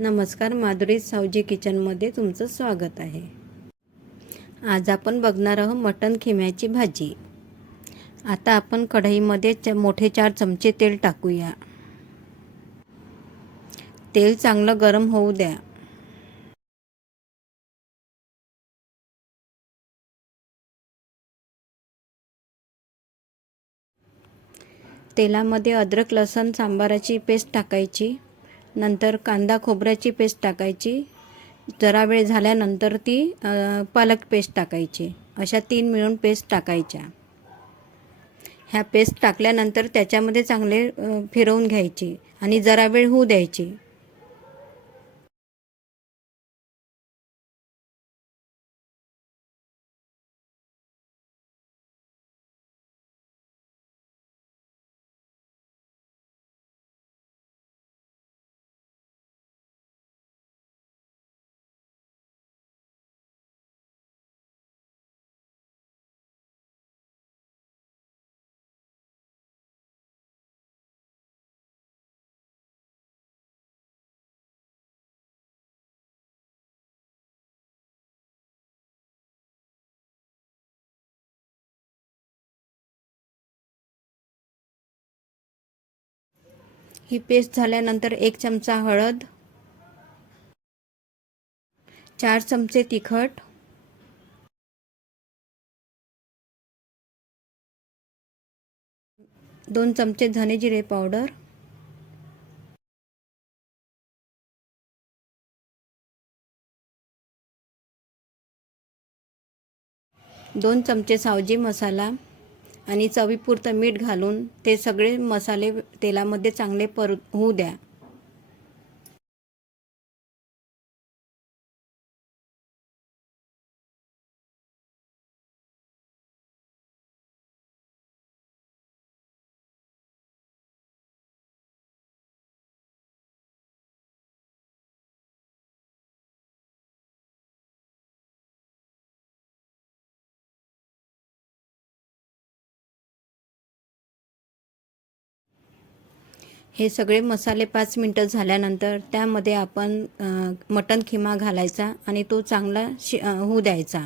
नमस्कार, माधुरी सावजी किचनमध्ये तुमचं स्वागत आहे. आज आपण बघणार आहोत मटण खिम्याची भाजी. आता आपण कढईमध्ये मोठे 4 चमचे तेल टाकूया. तेल चांगलं गरम होऊ द्या. तेलामध्ये अद्रक लसूण सांबाराची पेस्ट टाकायची. नंतर कांदा खोबऱ्याची पेस्ट टाकायची. जरा वेळ झाल्यानंतर ती पालक पेस्ट टाकायची. अशा 3 मिळून पेस्ट टाकायच्या. ह्या पेस्ट टाकल्यानंतर त्याच्यामध्ये चांगले फिरवून घ्यायची आणि जरा वेळ होऊ द्यायची. ही पेस्ट झाल्यानंतर 1 चमचा हळद, 4 चमचे तिखट, 2 चमचे धने जिरे पावडर, 2 चमचे सावजी मसाला आणि चवीपुरतं मीठ घालून ते सगळे मसाले तेलामध्ये चांगले होऊ द्या. हे सगळे मसाले 5 मिनटं झाल्यानंतर त्यामध्ये आपण मटण खिमा घालायचा आणि तो चांगला होऊ द्यायचा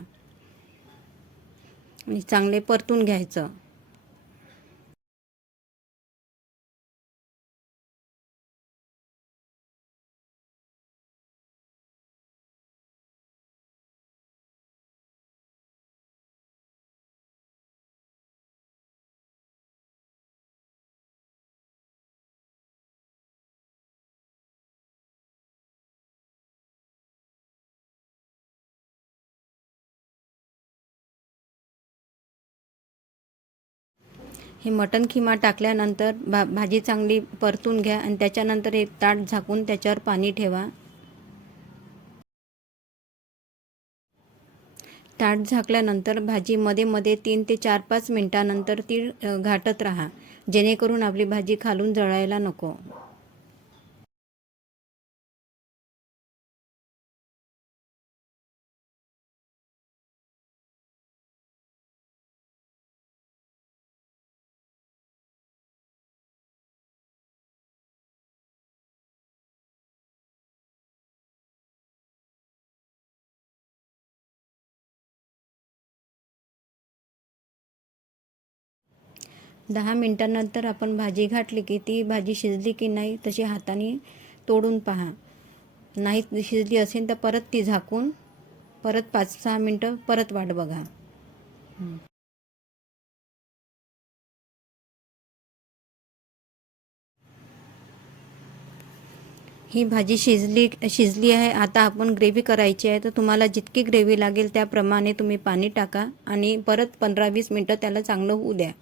आणि चांगले परतून घ्यायचं. हे मटण खिमा टाकल्यानंतर भाजी चांगली परतून घ्या आणि त्याच्यानंतर एक ताट झाकून त्याच्यावर पाणी ठेवा. ताट झाकल्यानंतर भाजी मध्ये मध्ये 3 ते 4-5 मिनटानंतर ती घाटत राहा, जेणेकरून आपली भाजी खालून जळायला नको. दहा मिनटानंतर आपण भाजी घातली की ती भाजी शिजली की नाही तशी हाताने तोडून पहा. नाही शिजली असेल तर परत ती झाकून परत 5-6 मिनटं परत वाट बघा. ही भाजी शिजली आहे. आता आपण ग्रेव्ही करायची आहे, तर तुम्हाला जितकी ग्रेव्ही लागेल त्याप्रमाणे तुम्ही पाणी टाका आणि परत 15-20 मिनटं त्याला चांगलं होऊ द्या.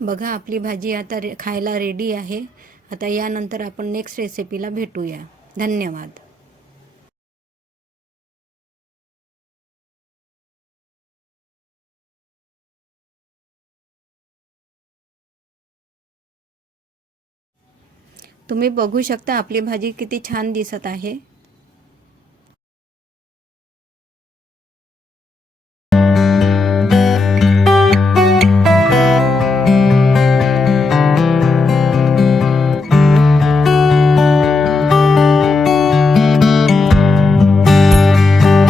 बघा, आपली भाजी आता खायला रेडी आहे. आता यानंतर आपण नेक्स्ट रेसिपीला भेटूया. धन्यवाद. तुम्ही बघू शकता आपली भाजी किती छान दिसत आहे.